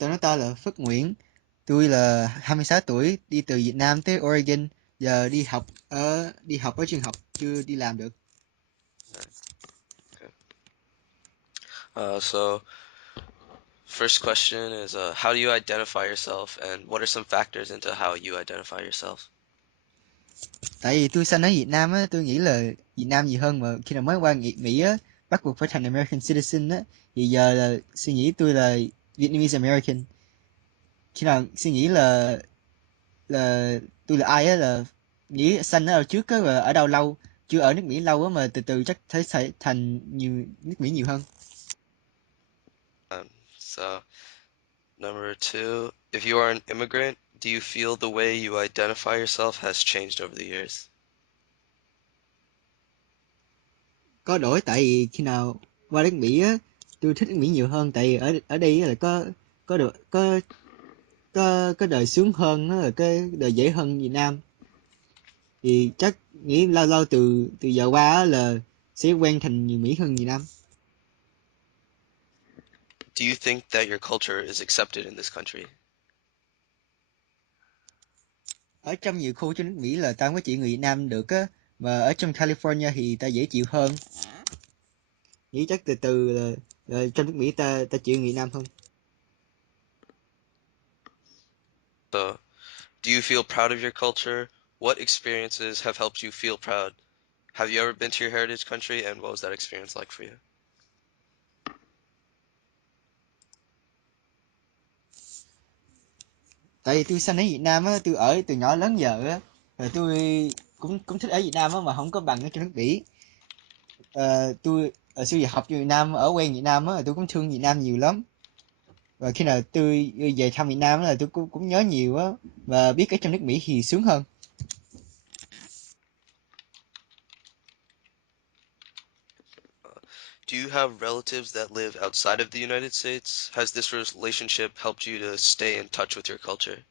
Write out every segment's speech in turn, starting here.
Tôi nói tôi là Phước Nguyễn. Tôi là 26 tuổi, đi từ Việt Nam tới Oregon, giờ đi học ở trường học, chưa đi làm được. Okay. So first question is, how do you identify yourself, and what are some factors into how you identify yourself? Tại vì tôi sinh ở Việt Nam á, tôi nghĩ là Việt Nam nhiều hơn, mà khi nào mới qua Mỹ á, bắt buộc phải thành American citizen á, thì giờ là suy nghĩ tôi là Vietnamese American. Khi nào suy nghĩ là tôi là ai á, là nghĩ sinh ở đâu trước á, và ở đâu lâu, chưa ở nước Mỹ lâu á, mà từ từ chắc thấy sẽ thành nhiều nước Mỹ nhiều hơn. So number two, if you are an immigrant, do you feel the way you identify yourself has changed over the years? Có đổi, tại vì khi nào qua nước Mỹ á, tôi thích nước Mỹ nhiều hơn, tại vì ở ở đây á là có được có đời sướng hơn á, là cái đời dễ hơn Việt Nam, thì chắc nghĩ lâu lâu từ từ giờ qua á là sẽ quen thành người Mỹ hơn Việt Nam. Do you think that your culture is accepted in this country? Ở trong nhiều khu trên nước Mỹ là ta không có chuyện người Việt Nam được á, mà ở trong California thì ta dễ chịu hơn. Nghĩ chắc từ từ là trong nước Mỹ ta ta chịu người Việt Nam hơn. So, do you feel proud of your culture? What experiences have helped you feel proud? Have you ever been to your heritage country, and what was that experience like for you? Tại vì tôi sinh ở Việt Nam á, tôi ở từ nhỏ lớn giờ á, rồi tôi cũng cũng thích ở Việt Nam á, mà không có bằng ở trong nước Mỹ. Tôi ở xưa giờ học ở Việt Nam, ở quen Việt Nam á, tôi cũng thương Việt Nam nhiều lắm. Và khi nào tôi về thăm Việt Nam á là tôi cũng nhớ nhiều á, và biết ở trong nước Mỹ thì sướng hơn. Do you have relatives that live outside of the United States? Has this relationship helped you to stay in touch with your culture?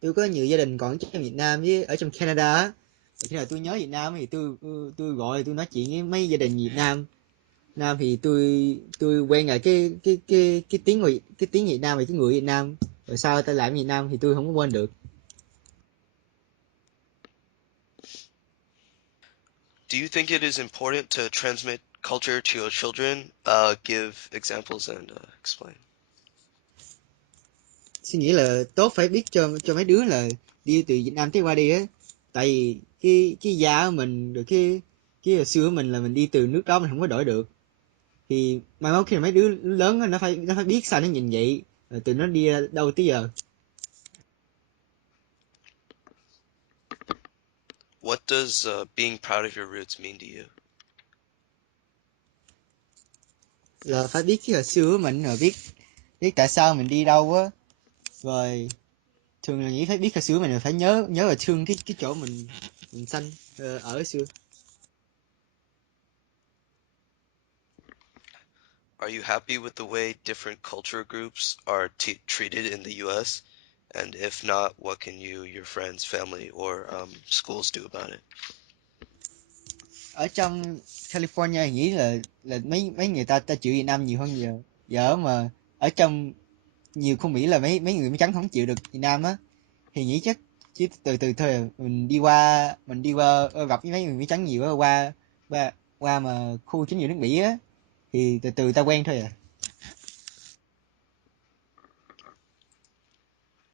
Tôi có nhiều gia đình còn ở trong Việt Nam với ở trong Canada á. Và khi nào tôi nhớ Việt Nam thì tôi gọi, tôi nói chuyện với mấy gia đình Việt Nam. Nam thì tôi quen rồi cái tiếng Việt Nam và cái người Việt Nam. Rồi sau ta làm Việt Nam thì tôi không có quên được. Do you think it is important to transmit culture to your children? Give examples and explain. Suy nghĩ là tốt, phải biết cho mấy đứa là đi từ Việt Nam tới qua đi á. Tại vì cái da của mình, rồi cái hồi xưa của mình là mình đi từ nước đó, mình không có đổi được. Thì mai mốt khi mà mấy đứa lớn á, nó phải biết sao nó nhìn vậy, rồi từ nó đi ra đâu tới giờ. What does being proud of your roots mean to you? Là phải biết cái hồi xưa của mình, rồi biết biết tại sao mình đi đâu á, rồi thường là nghĩ phải biết hồi xưa mình, là phải nhớ nhớ và thương cái chỗ mình sanh ở xưa. Are you happy with the way different culture groups are treated in the US? And if not, what can you, your friends, family, or schools do about it? Ở trong California nghĩ là mấy mấy người ta ta chịu Việt Nam nhiều hơn giờ giờ, mà ở trong nhiều khu Mỹ là mấy mấy người Mỹ trắng không chịu được Việt Nam á, thì nghĩ chắc chỉ từ từ thôi à. Mình đi qua gặp với mấy người Mỹ trắng nhiều á, qua qua qua mà khu chính nhiều nước Mỹ á, thì từ từ ta quen thôi à.